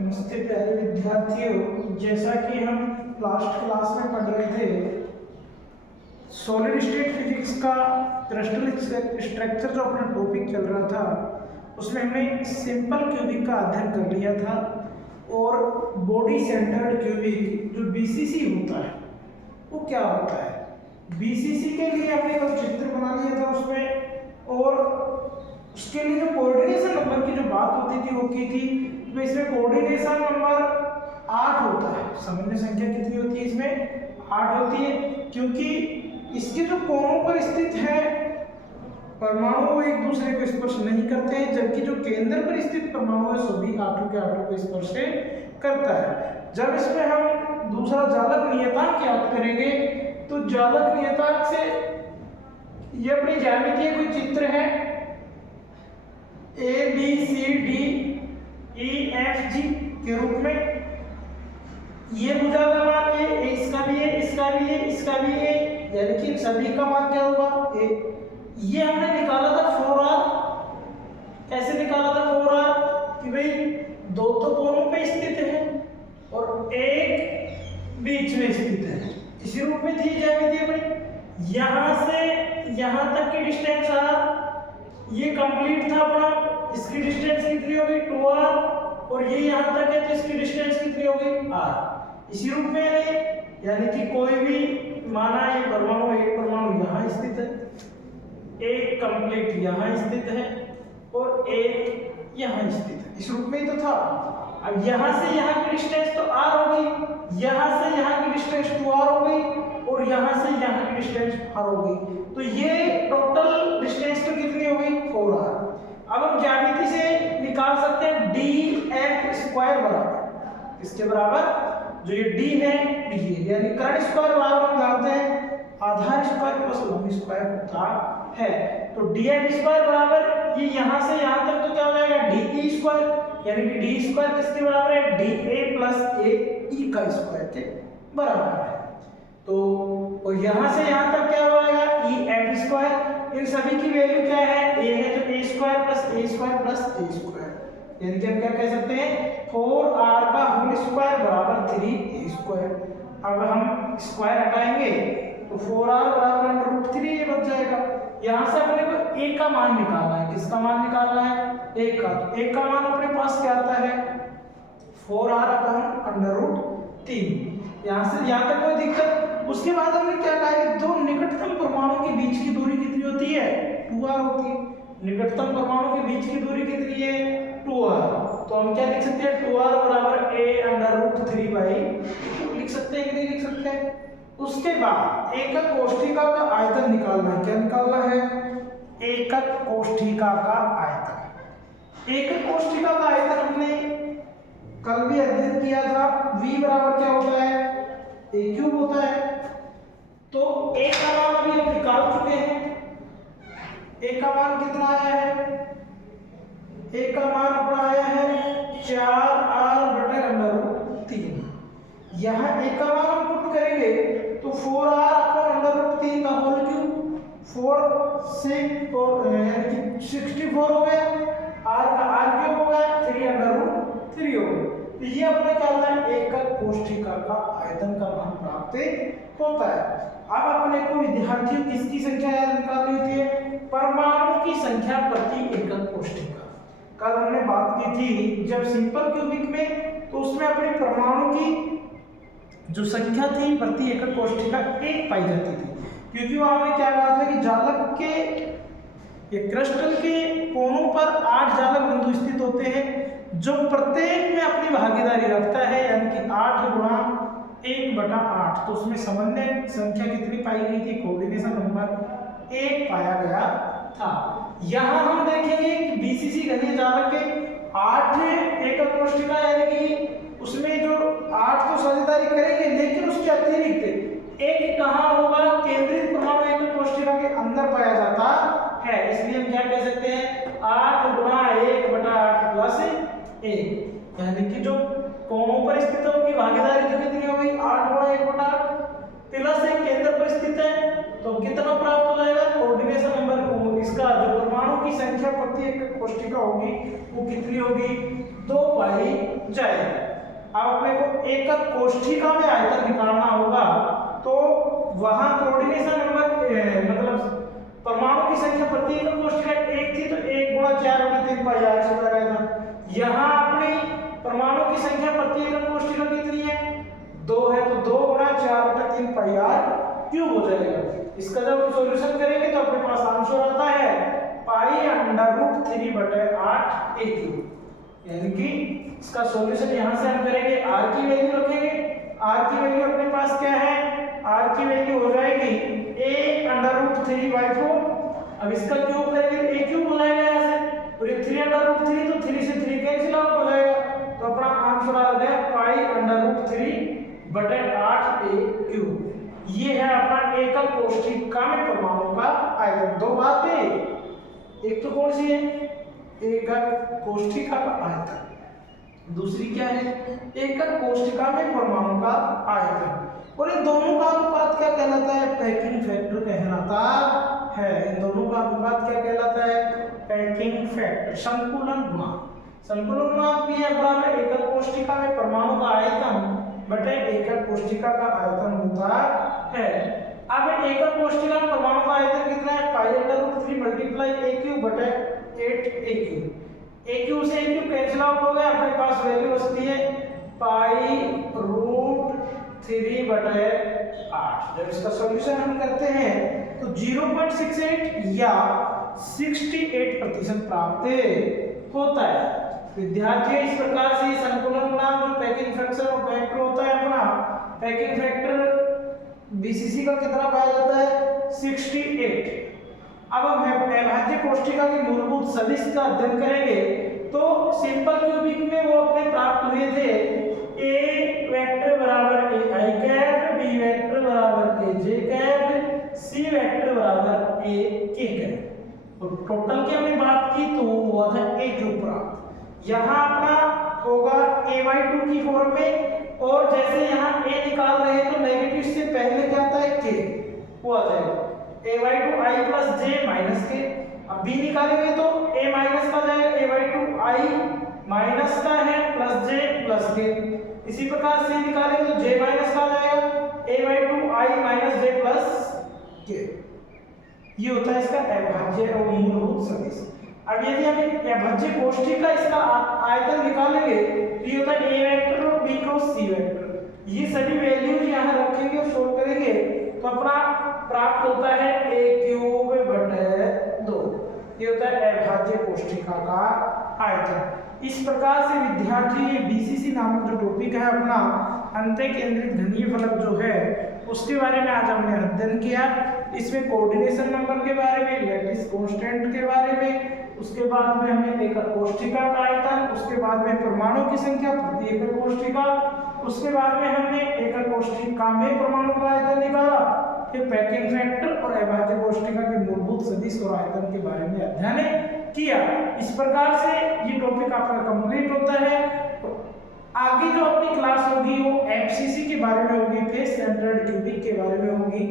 नमस्ते प्यारे विद्यार्थियों, जैसा कि हम लास्ट क्लास में पढ़ रहे थे सॉलिड स्टेट फिजिक्स का क्रिस्टल स्ट्रक्चर जो अपना टॉपिक चल रहा था उसमें हमने सिंपल क्यूबिक का अध्ययन कर लिया था और बॉडी सेंटर्ड क्यूबिक जो बीसीसी होता है वो क्या होता है। बीसीसी के लिए हमने एक चित्र बना लिया था उसमें, और उसके लिए जो कोऑर्डिनेशन नंबर की जो बात होती थी वो की थी, तो इसमें कोऑर्डिनेशन नंबर 8 होता है। सामान्य संख्या कितनी होती है इसमें? 8 होती है, क्योंकि इसके जो कोणों पर स्थित है परमाणु वो एक दूसरे को स्पर्श नहीं करते हैं, जबकि जो केंद्र पर स्थित परमाणु है सभी आठों के आठों को स्पर्श करता है। जब इसमें हम दूसरा जालक नियतांक याद करेंगे तो जालक नियतांक से ये अपनी ज्यामितीय कोई चित्र है A B C D E F G के रूप में, ये बुझाता मान ये इसका भी है, इसका भी है, इसका भी है, यानी कि सभी का मान क्या होगा? ये हमने निकाला था 4r। कैसे निकाला था 4r? कि भाई दो तो कोणों पे स्थित है और एक बीच में स्थित है, इसी रूप में थी ज्यामिति अपनी। यहां से यहां तक की डिस्टेंस r, ये कंप्लीट था अपना। इसकी डिस्टेंस कितनी होगी? 2r, और ये यहां तक है तो इसकी डिस्टेंस कितनी होगी? r। इसी रूप में है, यानी कि कोई भी माना ये परमाणु, एक परमाणु यहां स्थित है, एक कंप्लीट यहां स्थित है और एक यहां स्थित है, इस रूप में ही तो था। अब यहां से यहां की डिस्टेंस तो r हो गई, यहां से यहां की डिस्टेंस 2r हो गई और यहां से यहां की डिस्टेंस r हो गई, तो ये टोटल डिस्टेंस तो कितनी हो गई? 4r। अब हम ज्यामिति से निकाल सकते हैं df स्क्वायर बराबर इसके बराबर, जो ये d है d है, यानी कर्ण स्क्वायर बराबर हम जानते हैं आधार स्क्वायर प्लस लंब स्क्वायर होता है। तो df स्क्वायर बराबर ये यहां से यहां तक तो क्या हो जाएगा? de स्क्वायर, यानी कि d स्क्वायर किसके बराबर है? da प्लस ae का स्क्वायर के बराबर है। तो और यहां से यहां तक क्या हो जाएगा? ef square. इन सभी की वैल्यू क्या है? a है तो a square plus a square plus a square, यानी कि हम क्या कह सकते हैं? 4r का होल स्क्वायर बराबर 3a स्क्वायर। अब हम स्क्वायर हटाएंगे तो 4r बराबर √3 ये बच जाएगा। यहां से अपने को a का मान निकालना है। किसका मान निकालना है? a का। तो a का मान अपने पास क्या आता है? 4r अपन √3। यहां से यहां तक कोई दिक्कत? उसके बाद हमने क्या कहा कि दो निकटतम परमाणु के बीच की दूरी कितनी होती है? 2r होती है। निकटतम परमाणु के बीच की दूरी कितनी है? 2r। तो हम क्या लिख सकते हैं? 2r बराबर a√3 लिख सकते हैं कि नहीं लिख सकते हैं? उसके बाद एकक कोष्ठिका का आयतन निकालना है। क्या निकालना है? एकक कोष्ठिका का आयतन। एकक कोष्ठिका का आयतन हमने कल भी अध्ययन किया था। v बराबर क्या होता है? a क्यूब होता है। तो a का मान अभी हम निकाल चुके हैं। a का मान कितना आया है? a का मान अपना आया है 4r/√3। यहाँ a का मान हम पुट करेंगे तो 4r/√3 का होल क्यूब, 4 यानी कि 64 हो गया, r का r क्यूब हो गया, 3/√3 हो गया। तो ये अपने क्या होता है? एकक कोष्ठिका का आयतन का मान प्राप्त होता है। अब अपने को विद्यार्थियों किसकी संख्या याद निकालनी होती है? परमाणु की संख्या प्रति एकक कोष्ठिका। कल हमने बात की थी जब सिंपल क्यूबिक में, तो उसमें अपने परमाणु की जो संख्या थी प्रति एकक कोष्ठिका 1 पाई जाती थी, क्योंकि वहां हमने क्या कहा था कि जालक के ये क्रिस्टल के कोणों पर 8 जालक बिंदु स्थित होते हैं, जो प्रत्येक में अपनी भागीदारी रखता है, यानी कि 8 गुणा 1/8। तो उसमें समन्वय संख्या कितनी पाई गई थी? कोऑर्डिनेशन नंबर 1 पाया गया था। यहाँ हम देखेंगे कि बीसीसी घनीय जालक के 8 एकक कोष्ठिका, यानी कि उसमें जो 8 तो साझेदारी करेंगे, लेकिन उसके अतिरिक्त एक कहाँ होगा? केंद्रित परमाणु एकक कोष्ठिका के अंदर पाया जाता है। इसलिए हम क्या कह सकते हैं? 8 गुणा 1/8 प्लस 1, यानी कि जो कोणों पर स्थित है उनकी भागीदारी तो कितनी हो गई? 8 गुणा 1/8 प्लस 1 केंद्र पर स्थित है, तो कितना प्राप्त हो जाएगा? कोऑर्डिनेशन नंबर इसका जो परमाणु की संख्या प्रति एकक कोष्ठिका होगी वो कितनी होगी, 2 पाई जाएगी। अब अपने को एकक कोष्ठिका में आयतन निकालना होगा, तो वहां कोऑर्डिनेशन नंबर मतलब परमाणु की संख्या प्रति एकक कोष्ठिका 1 थी तो 1 गुणा 4/3 पाई r स्क्वायर आया था। यहाँ अपनी परमाणु की संख्या प्रति एकक कोष्ठिका कितनी है, 2 है, तो 2 गुणा 4/3 पाई r क्यूब हो जाएगा। इसका जब हम सॉल्यूशन करेंगे तो अपने पास आंसर आता है pi under root 3/8 a cube, यानी कि इसका सॉल्यूशन यहां से हम करेंगे, r की वैल्यू रखेंगे, r की वैल्यू अपने पास क्या है, r की वैल्यू हो जाएगी a अंडर रूट 3/4। अब इसका क्यूब करेंगे तो a क्यूब हो जाएगा यहाँ से, और ये 3 अंडर रूट 3 तो 3 से 3 कैंसिल आउट हो जाएगा, तो अपना आंसर आ गया pi under root 3/8 a cube. ये है अपना एकक कोष्ठिका में परमाणु का आयतन। दो बातें, एक तो कौन सी है, एकक कोष्ठिका का आयतन, दूसरी क्या है, एकक कोष्ठिका में परमाणु का आयतन। और इन दोनों का अनुपात क्या कहलाता है, पैकिंग फैक्टर कहलाता है। इन दोनों का अनुपात क्या कहलाता है, पैकिंग फैक्टर, संकुलन गुणांक। संकुलन गुणांक भी है बराबर एकक कोष्ठिका में परमाणु का आयतन बटे एकक कोष्ठिका का आयतन होता है। अब एकक कोष्ठिका में परमाणु का आयतन कितना है, pi under root 3 multiply a cube बटे 8a क्यूब। a क्यूब से a क्यूब कैंसिल आउट हो गया, अपने पास वैल्यू बचती है पाई रूट 3/8। जब इसका सॉल्यूशन हम करते हैं तो 0.68 या 68% प्राप्त होता है। विद्यार्थी इस प्रकार से संकुलन गुणांक जो पैकिंग फैक्टर होता है अपना, पैकिंग फैक्टर बीसीसी का कितना पाया जाता है, 68। अब हम अभाज्य कोष्ठिका की मूलभूत सदिश का अध्ययन करेंगे तो सिंपल क्यूबिक में वो अपने प्राप्त हुए थे, a वेक्टर बराबर a i cap, b vector बराबर a j cap, c vector बराबर a k कैप। और टोटल की हमने बात की तो वो था a क्यूब प्राप्त। यहाँ अपना होगा a/2 की फॉर्म में, और जैसे यहाँ a निकाल रहे हैं तो नेगेटिव से पहले क्या आता है k, वो आ जाएगा a/2 i plus j minus k। अब b निकालेंगे तो a माइनस का जाएगा, a/2 i माइनस का है प्लस j प्लस k। इसी प्रकार c निकालेंगे तो j माइनस का जाएगा, a/2 i minus j plus k। ये होता है इसका अभाज्य और मूलभूत सदिश। अब यदि हम अभाज्य कोष्ठिका इसका आयतन निकालेंगे तो ये होता है a वेक्टर और b क्रॉस c वेक्टर। ये सभी वैल्यूज यहाँ रखेंगे और सोल्व करेंगे तो अपना प्राप्त होता है a क्यूब बटे 2। ये होता है अभाज्य कोष्ठिका का आयतन। इस प्रकार से विद्यार्थी बीसीसी नामक जो टॉपिक है अपना अंतः केंद्रित घनीय फलक जो है उसके बारे में आज हमने अध्ययन किया। इसमें कोऑर्डिनेशन नंबर के बारे में, लैटिस कांस्टेंट के बारे में, उसके बाद में हमने एकक कोष्ठिका का आयतन, उसके बाद में परमाणु की संख्या प्रति एकक कोष्ठिका, उसके बाद में हमने एकक कोष्ठिका में परमाणु का आयतन निकाला, फिर पैकिंग फैक्टर और अभाज्य कोष्ठिका के मूलभूत सदिश और आयतन के बारे में अध्ययन किया। इस प्रकार से ये टॉपिक आपका कंप्लीट होता है। आगे जो अपनी क्लास होगी वो एफसीसी के बारे में होगी, फेस सेंटर्ड क्यूबिक के बारे में होगी।